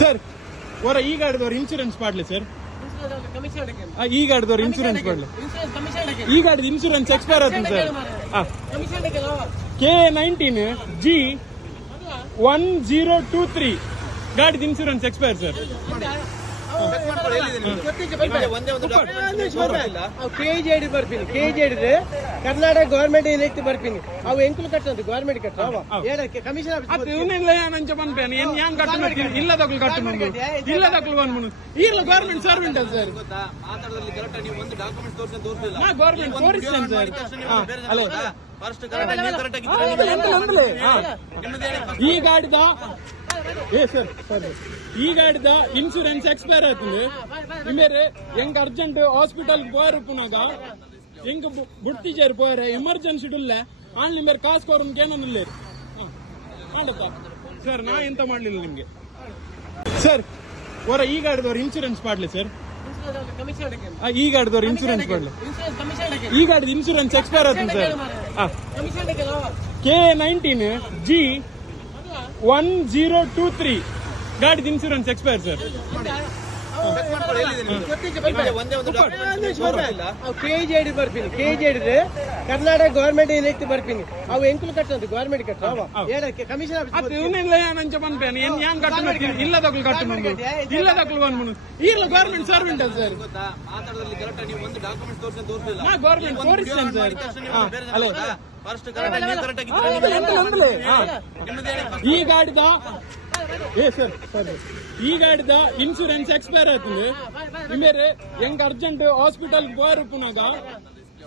Sir ಹೊರ ಈ ಗಾಡಿದವ್ರು insurance ಮಾಡ್ಲಿ ಸರ್ ಈ ಗಾಡಿದವ್ರು ಇನ್ಶೂರೆನ್ಸ್ ಮಾಡ್ಲಿ. ಈ ಗಾಡಿದ ಇನ್ಶೂರೆನ್ಸ್ ಎಕ್ಸ್ಪೈರ್ ಆಗ್ತದೆ sir K nineteen G one zero two three ಗಾಡಿದ insurance expire sir KGID ಬರ್ತೀನಿ ಕೆಜಿಐಡಿ ಕರ್ನಾಟಕ ಗೌರ್ಮೆಂಟ್ ಇಲೆಕ್ಟ್ ಬರ್ತೀನಿ ಅವು ಎಂಕುಲು ಕಟ್ಟಂತ ಗೌರ್ಮೆಂಟ್ ಕಟ್ಟ ಹೇಳಕ್ಕೆ ಯಾನ್ ಕಟ್ಟು ಕಟ್ಟು ಬಂದ್ಮುನು ಈರ್ಲ ಗೌರ್ಮೆಂಟ್ ಸರ್ವೆಂಟ್ ಸರ್ ಗೌರ್ಮೆಂಟ್ ತೋರಿಸ್ತೇನೆ ಈ ಗಾಡಿದ ಏ ಸರ್ సరే ఈ గాడిద ఇన్సూరెన్స్ ఎక్స్పైర్ అవుతుంది మీరు ఎంక అర్జెంట్ హాస్పిటల్కి పోయారు పునాగా ఇంక బుట్టి పోయారు ఎమర్జెన్సీ ಆನ್ಲಿ ಮೇಲೆ ಕಾಸು ಕೋರನ್ಗೆ ಏನೋ ಇಲ್ಲೇರಿ ಮಾಡಪ್ಪ. ಸರ್ ನಾ ಎಂತ ಮಾಡ್ಲಿಲ್ಲ ನಿಮಗೆ? ಸರ್ ಹೊರ ಈ ಗಾಡಿದವ್ರು ಇನ್ಶೂರೆನ್ಸ್ ಮಾಡ್ಲಿ ಸರ್ ಈ ಗಾಡಿದವ್ರು ಇನ್ಶೂರೆನ್ಸ್ ಮಾಡಲಿ. ಈ ಗಾಡಿದ ಇನ್ಶೂರೆನ್ಸ್ ಎಕ್ಸ್ಪೈರ್ ಆಯ್ತು sir K nineteen G one zero two three ಗಾಡಿದ insurance expire sir ಒಂದೇ ಒಂದು ಬರ್ತೀನಿ ಕೆಜಿ ಕೆಜಿಐಡಿ ಕರ್ನಾಟಕ ಗೌರ್ಮೆಂಟ್ ಏನೈತಿ ಬರ್ತೀನಿ. ಅವು ಎಂಕುಲು ಕಟ್ಟಂತ ಗೌರ್ಮೆಂಟ್ ಕಟ್ಟಿಷನ್ ಹೇಳಕ್ಕೆ ಕಮಿಷನ್ ಅದು ಇವನಿಲ್ಲ ನಂಚ ಪನ್ಪೇನು ಏನ್ ಯಾನ್ ಕಟ್ಟು ಇಲ್ಲದಕ್ಲು ಕಟ್ಟು ಇಲ್ಲ ಗೌರ್ಮೆಂಟ್ ಸರ್ವೆಂಟ್ ಸರ್ ಮಾತಾಡೋದ್ರಲ್ಲಿ ಕರೆಕ್ಟ್ ನೀವು ಒಂದು ಡಾಕ್ಯುಮೆಂಟ್ ತೋರಿಸಿ ತೋರಿಸಿಲ್ಲ. ನಾ ಗೌರ್ಮೆಂಟ್ ತೋರಿಸ್ತೇನೆ ಸರ್ ಹಲೋ. ಈ ಗಾಡಿದ ಈ ಗಾಡಿದ ಇನ್ಶೂರೆನ್ಸ್ ಎಕ್ಸ್ಪೈರ್ ಆಯ್ತದೆ ಇಮೇರೆ ಹೆಂಗ್ ಅರ್ಜೆಂಟ್ ಹಾಸ್ಪಿಟಲ್ ಪೋಯಾರು ಪುನಾಗ?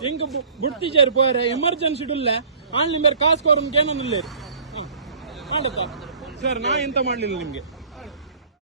ಎಂಗ್ ಬುಡ್ತಿಜೇರ್ ಪೋಯಾರೆ ಎಮರ್ಜೆನ್ಸಿ ಡುಲ್ಲೆ. ಆನ್ ನಿಮ್ಮೇರ್ ಕಾಸು ಕೋರನ್ಗೆ ಏನನ್ನೇರು ಸರ್ ನಾ ಎಂತ ಮಾಡ್ಲಿಲ್ಲ ನಿಮ್ಗೆ?